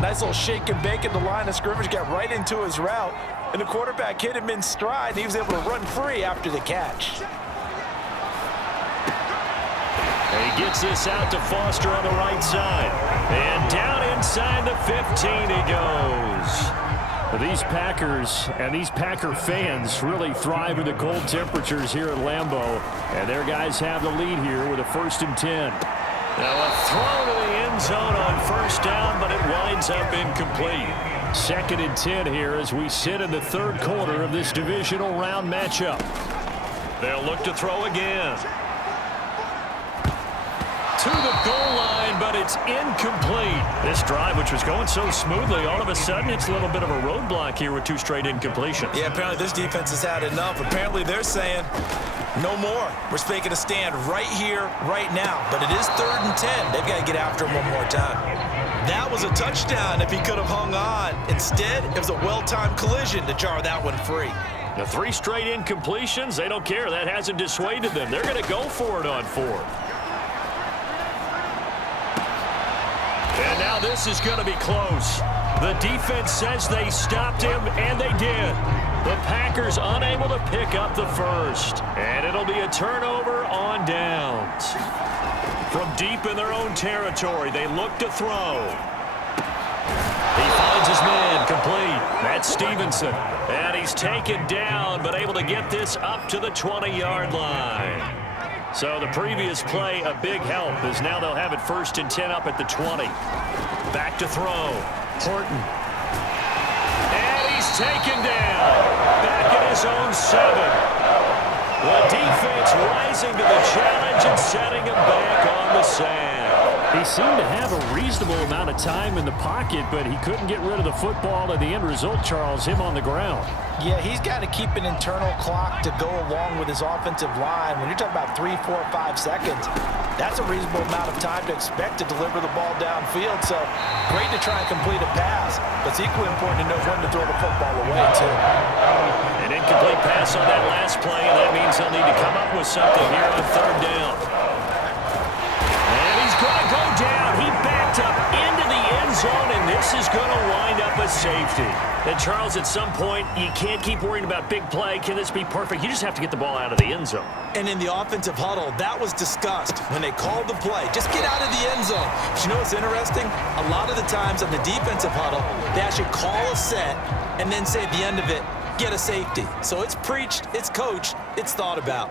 Nice little shake and bake at the line of scrimmage, got right into his route, and the quarterback hit him in stride, and he was able to run free after the catch. And he gets this out to Foster on the right side. And down inside the 15 he goes. These Packers and these Packer fans really thrive in the cold temperatures here at Lambeau. And their guys have the lead here with a 1st and 10. Now a throw to the end zone on 1st down, but it winds up incomplete. 2nd and 10 here as we sit in the 3rd quarter of this divisional round matchup. They'll look to throw again. To the goal line, but it's incomplete. This drive, which was going so smoothly, all of a sudden it's a little bit of a roadblock here with 2 straight incompletions. Yeah, apparently this defense has had enough. Apparently they're saying, no more. We're making a stand right here, right now. But it is 3rd and 10. They've got to get after him one more time. That was a touchdown if he could have hung on. Instead, it was a well-timed collision to jar that one free. The 3 straight incompletions, they don't care. That hasn't dissuaded them. They're going to go for it on 4th. And now this is going to be close. The defense says they stopped him, and they did. The Packers unable to pick up the 1st. And it'll be a turnover on downs. From deep in their own territory, they look to throw. He finds his man, complete. That's Stevenson. And he's taken down, but able to get this up to the 20-yard line. So the previous play, a big help, as now they'll have it 1st and 10 up at the 20. Back to throw. Horton. And he's taken down. Back at his own 7. The defense rising to the challenge and setting him back on the sand. He seemed to have a reasonable amount of time in the pocket, but he couldn't get rid of the football, and the end result, Charles, him on the ground. Yeah, he's got to keep an internal clock to go along with his offensive line. When you're talking about 3, 4, 5 seconds, that's a reasonable amount of time to expect to deliver the ball downfield. So great to try and complete a pass, but it's equally important to know when to throw the football away, too. An incomplete pass on that last play, and that means they'll need to come up with something here on 3rd down. And he's going to go down. He backed up into the end zone, and this is going to wind up a safety. And Charles, at some point, you can't keep worrying about big play. Can this be perfect? You just have to get the ball out of the end zone. And in the offensive huddle, that was discussed when they called the play. Just get out of the end zone. But you know what's interesting? A lot of the times on the defensive huddle, they actually call a set and then say at the end of it, get a safety. So it's preached, it's coached, it's thought about.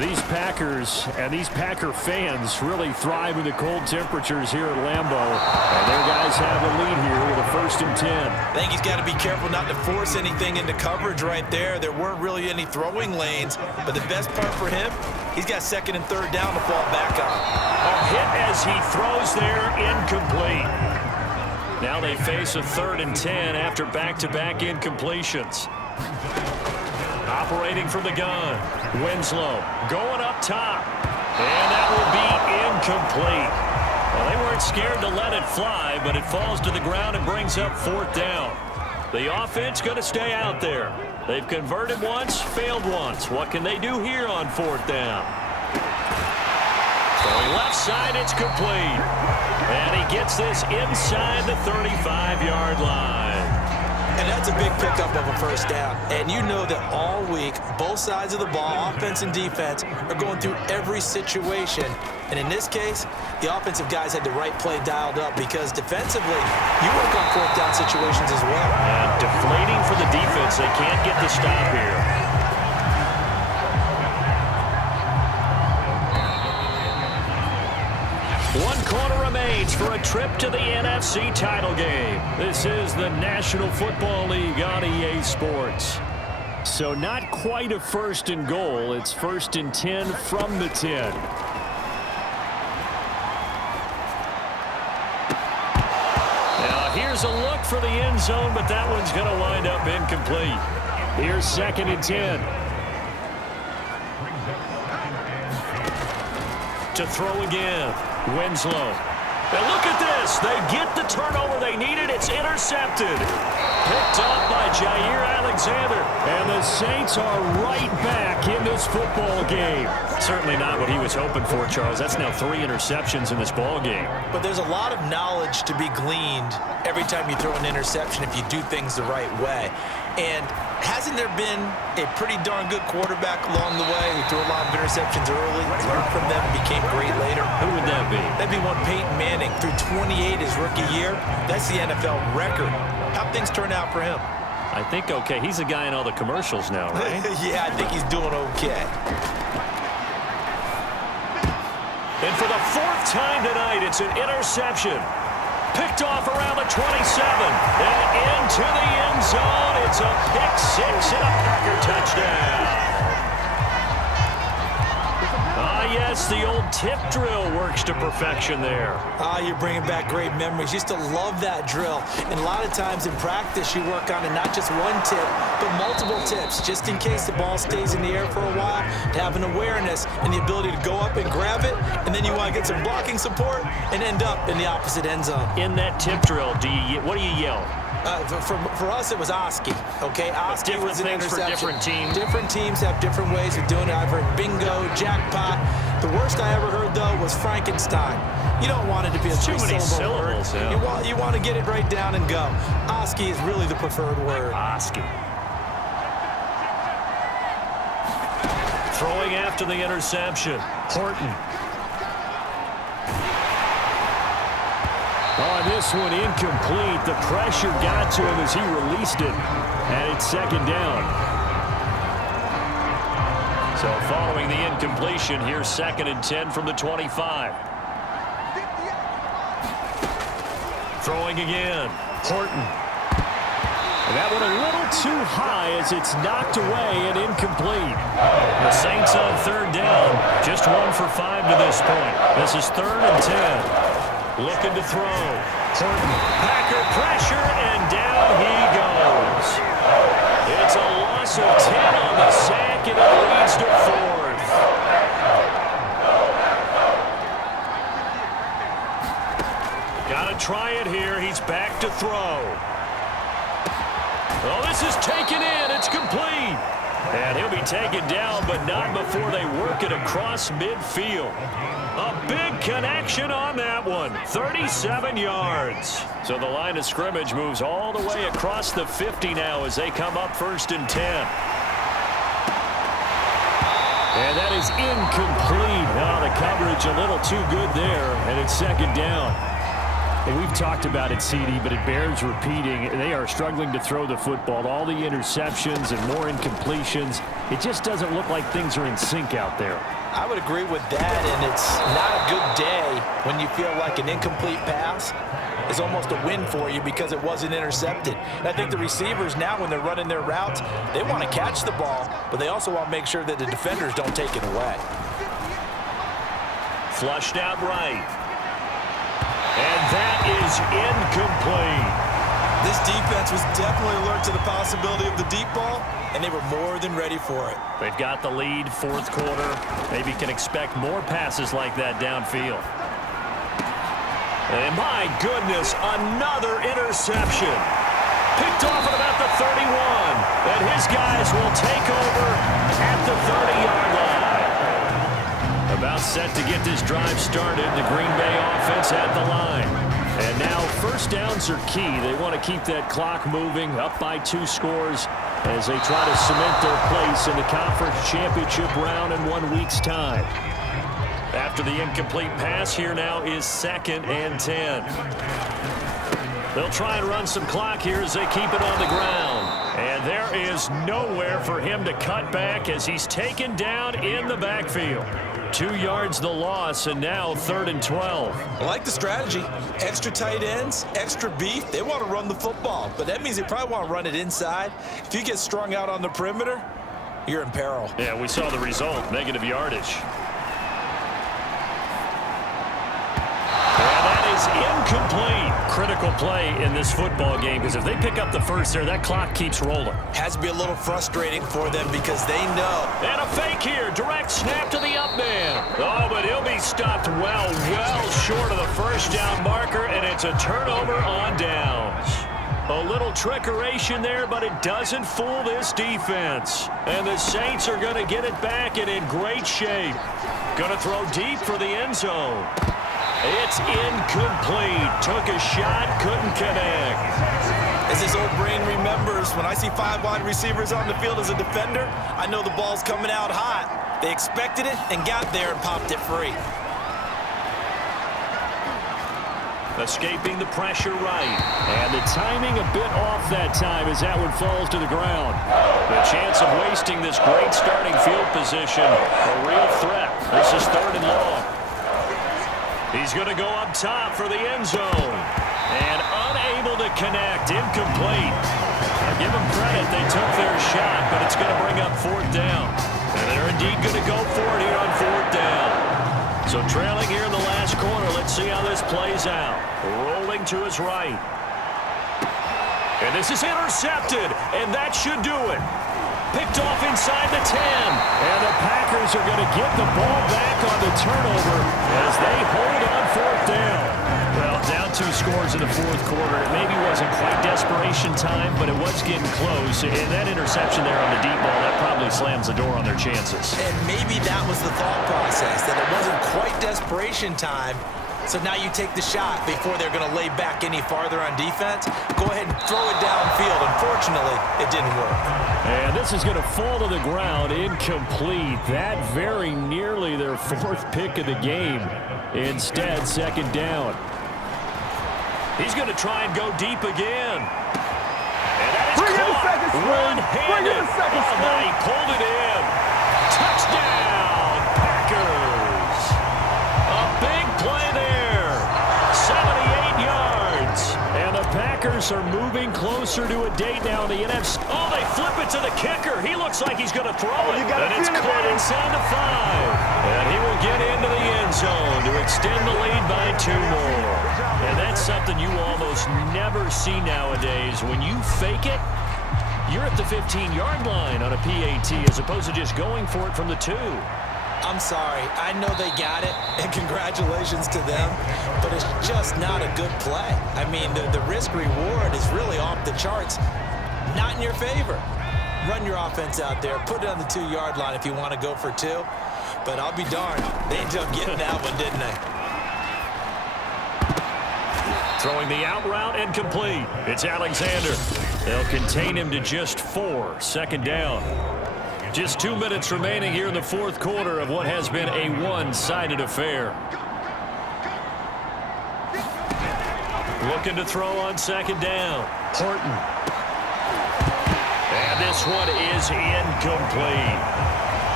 These Packers and these Packer fans really thrive in the cold temperatures here at Lambeau. And their guys have the lead here with a 1st and 10. I think he's got to be careful not to force anything into coverage right there. There weren't really any throwing lanes. But the best part for him, he's got 2nd and 3rd down to fall back on. A hit as he throws there, incomplete. Now they face a 3rd and 10 after back-to-back incompletions. Operating from the gun. Winslow going up top. And that will be incomplete. Well, they weren't scared to let it fly, but it falls to the ground and brings up 4th down. The offense going to stay out there. They've converted once, failed once. What can they do here on 4th down? Throwing left side, it's complete. And he gets this inside the 35-yard line. And that's a big pickup of a 1st down. And you know that all week, both sides of the ball, offense and defense, are going through every situation. And in this case, the offensive guys had the right play dialed up because defensively, you work on 4th down situations as well. And deflating for the defense. They can't get the stop here. One quarter remains for a trip to the NFC title game. This is the National Football League on EA Sports. So not quite a 1st and goal. It's 1st and 10 from the 10. Now here's a look for the end zone, but that one's going to wind up incomplete. Here's 2nd and 10. To throw again. Winslow. And look at this. They get the turnover they needed. It's intercepted. Picked up by Jair Alexander. And the Saints are right back in this football game. Certainly not what he was hoping for, Charles. That's now 3 interceptions in this ball game. But there's a lot of knowledge to be gleaned every time you throw an interception if you do things the right way. And hasn't there been a pretty darn good quarterback along the way who threw a lot of interceptions early, learned from them, and became great later? Who would that be? That'd be one Peyton Manning. Threw 28 his rookie year. That's the NFL record. How'd things turn out for him? I think okay. He's a guy in all the commercials now, right? Yeah, I think he's doing okay. And for the 4th time tonight, it's an interception. Picked off around the 27. And into the end zone. It's a pick-6 and a Packer touchdown. Yes, the old tip drill works to perfection there. You're bringing back great memories. Used to love that drill. And a lot of times in practice, you work on it not just one tip, but multiple tips, just in case the ball stays in the air for a while, to have an awareness and the ability to go up and grab it, and then you want to get some blocking support and end up in the opposite end zone. In that tip drill, what do you yell? For us, it was Oski. Okay, Oski was an interception. For different teams. Different teams have different ways of doing it. I've heard bingo, jackpot. The worst I ever heard, though, was Frankenstein. You don't want it to be a three-syllable word. Yeah. You want to get it right down and go. Oski is really the preferred word. Oski. Throwing after the interception. Horton. On this one, incomplete. The pressure got to him as he released it. And it's 2nd down. So following the incompletion, here's 2nd and 10 from the 25. Throwing again. Horton. And that one a little too high as it's knocked away and incomplete. The Saints on 3rd down. Just 1 for 5 to this point. This is 3rd and 10. Looking to throw. Horton. Packer pressure, and down he goes. It's a loss of 10 on the sack, and it leads to 4th. Got to try it here. He's back to throw. Oh, this is taken in. It's complete. And he'll be taken down, but not before they work it across midfield. A big connection on that one. 37 yards. So the line of scrimmage moves all the way across the 50 now as they come up 1st and 10. And that is incomplete. Oh, the coverage a little too good there, and it's 2nd down. And we've talked about it, CD, but it bears repeating. They are struggling to throw the football. All the interceptions and more incompletions. It just doesn't look like things are in sync out there. I would agree with that, and it's not a good day when you feel like an incomplete pass is almost a win for you because it wasn't intercepted. And I think the receivers now, when they're running their routes, they want to catch the ball, but they also want to make sure that the defenders don't take it away. Flushed out right. And that is incomplete. This defense was definitely alert to the possibility of the deep ball, and they were more than ready for it. They've got the lead, 4th quarter. Maybe can expect more passes like that downfield. And my goodness, another interception. Picked off at about the 31. And his guys will take over at the 30-yard line. About set to get this drive started. The Green Bay offense at the line. And now 1st downs are key. They want to keep that clock moving, up by 2 scores as they try to cement their place in the conference championship round in 1 week's time. After the incomplete pass, here now is 2nd and 10. They'll try and run some clock here as they keep it on the ground. And there is nowhere for him to cut back as he's taken down in the backfield. 2 yards the loss, and now 3rd and 12. I like the strategy. Extra tight ends, extra beef. They want to run the football, but that means they probably want to run it inside. If you get strung out on the perimeter, you're in peril. Yeah, we saw the result, negative yardage. And that is incomplete. Critical play in this football game, because if they pick up the first there, that clock keeps rolling. Has to be a little frustrating for them because they know. And a fake here. Direct snap to the up man. Oh, but he'll be stopped well short of the 1st down marker, and it's a turnover on downs. A little trickeration there, but it doesn't fool this defense. And the Saints are going to get it back and in great shape. Going to throw deep for the end zone. It's incomplete. Took a shot, couldn't connect. As his old brain remembers, when I see 5 wide receivers on the field as a defender, I know the ball's coming out hot. They expected it and got there and popped it free. Escaping the pressure right. And the timing a bit off that time as that one falls to the ground. The chance of wasting this great starting field position, a real threat. This is 3rd and long. He's going to go up top for the end zone. And unable to connect, incomplete. I give them credit, they took their shot, but it's going to bring up 4th down. And they're indeed going to go for it here on 4th down. So trailing here in the last quarter, let's see how this plays out. Rolling to his right. And this is intercepted, and that should do it. Picked off inside the 10. And the Packers are going to get the ball back on the turnover as they hold on 4th down. Well, down 2 scores in the 4th quarter. It maybe wasn't quite desperation time, but it was getting close. And that interception there on the deep ball, that probably slams the door on their chances. And maybe that was the thought process, that it wasn't quite desperation time. So now you take the shot before they're going to lay back any farther on defense. Go ahead and throw it downfield. Unfortunately, it didn't work. And this is going to fall to the ground, incomplete. That very nearly their 4th pick of the game. Instead, 2nd down. He's going to try and go deep again. And that is caught one-handed. Oh, he pulled it in. Touchdown, Packers. A big play there. 78 yards. And the Packers are moving closer to a date now in the NFC. Oh, they flip it to the kicker. He looks like he's going to throw it. And it's caught inside the 5. And he will get into the end zone to extend the lead by 2 more. And that's something you almost never see nowadays. When you fake it, you're at the 15-yard line on a PAT as opposed to just going for it from the 2. I'm sorry. I know they got it, and congratulations to them, but it's just not a good play. I mean, the risk-reward is really off the charts. Not in your favor. Run your offense out there. Put it on the 2-yard line if you want to go for 2. But I'll be darned. They ended up getting that one, didn't they? Throwing the out route and complete. It's Alexander. They'll contain him to just 4. 2nd down. Just 2 minutes remaining here in the 4th quarter of what has been a one-sided affair. Looking to throw on 2nd down. Horton. And this one is incomplete.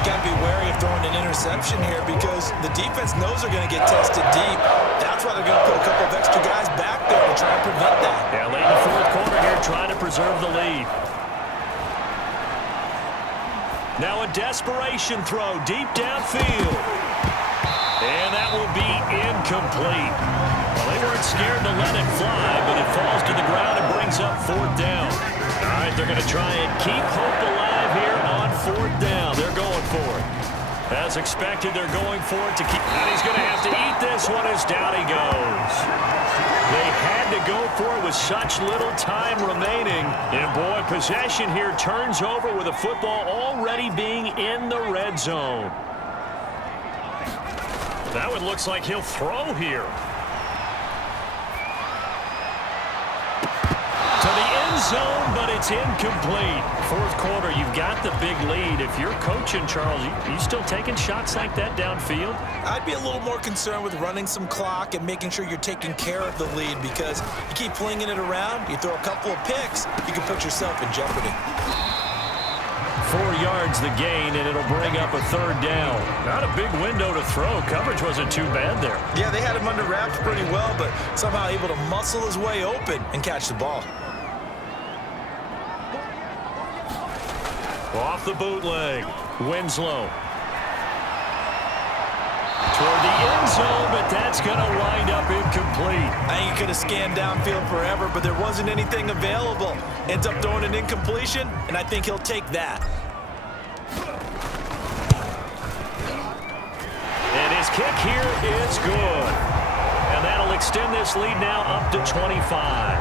Got to be wary of throwing an interception here because the defense knows they're going to get tested deep. That's why they're going to put a couple of extra guys back there to try and prevent that. Yeah, late in the 4th quarter here, trying to preserve the lead. Now a desperation throw deep downfield. And that will be incomplete. Well, they weren't scared to let it fly, but it falls to the ground and brings up 4th down. All right, they're going to try and keep hope alive here on 4th down. They're going for it. As expected, they're going for it to keep. And he's going to have to eat this one as down he goes. They had to go for it with such little time remaining. And boy, possession here turns over with the football already being in the red zone. That one looks like he'll throw here. To the end zone, but it's incomplete. 4th quarter, you've got the big lead. If you're coaching, Charles, you still taking shots like that downfield? I'd be a little more concerned with running some clock and making sure you're taking care of the lead because you keep flinging it around, you throw a couple of picks, you can put yourself in jeopardy. 4 yards the gain, and it'll bring up a 3rd down. Not a big window to throw. Coverage wasn't too bad there. Yeah, they had him under wraps pretty well, but somehow able to muscle his way open and catch the ball. Off the bootleg. Winslow. Toward the end zone, but that's going to wind up incomplete. I think he could have scanned downfield forever, but there wasn't anything available. Ends up throwing an incompletion, and I think he'll take that. And his kick here is good. And that'll extend this lead now up to 25.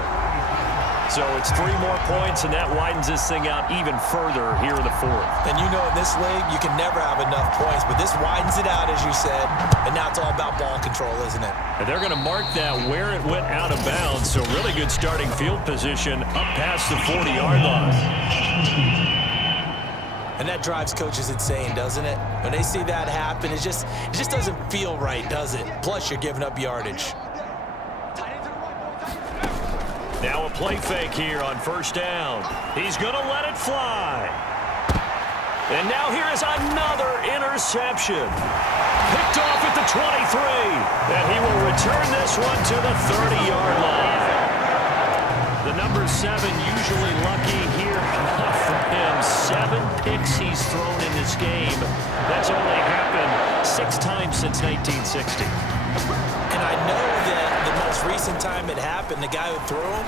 So it's 3 more points, and that widens this thing out even further here in the fourth. And you know in this league, you can never have enough points, but this widens it out, as you said, and now it's all about ball control, isn't it? And they're going to mark that where it went out of bounds, so really good starting field position up past the 40-yard line. And that drives coaches insane, doesn't it? When they see that happen, it just doesn't feel right, does it? Plus, you're giving up yardage. Now a play fake here on first down. He's going to let it fly. And now here is another interception. Picked off at the 23. And he will return this one to the 30-yard line. The number 7 usually lucky here. Not for him. 7 picks he's thrown in this game. That's only happened 6 times since 1960. And I know that the most recent time it happened, the guy who threw him,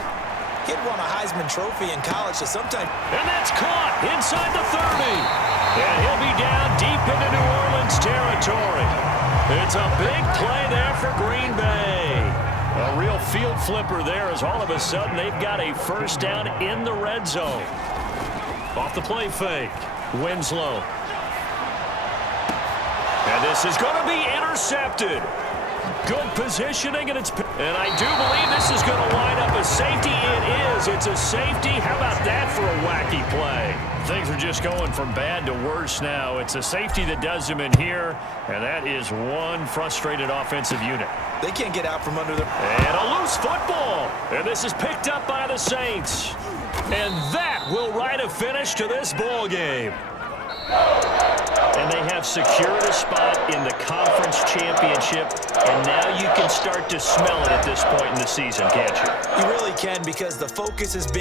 he'd won a Heisman Trophy in college, so sometime. And that's caught inside the 30. And he'll be down deep into New Orleans territory. It's a big play there for Green Bay. A real field flipper there as all of a sudden they've got a first down in the red zone. Off the play fake, Winslow. And this is going to be intercepted. Good positioning, and I do believe this is going to line up a safety. It is. It's a safety. How about that for a wacky play? Things are just going from bad to worse now. It's a safety that does them in here, and that is one frustrated offensive unit. They can't get out from under the. And a loose football. And this is picked up by the Saints. And that will write a finish to this ball game. And they have secured a spot in the conference championship, and now you can start to smell it at this point in the season, can't you? You really can, because the focus has been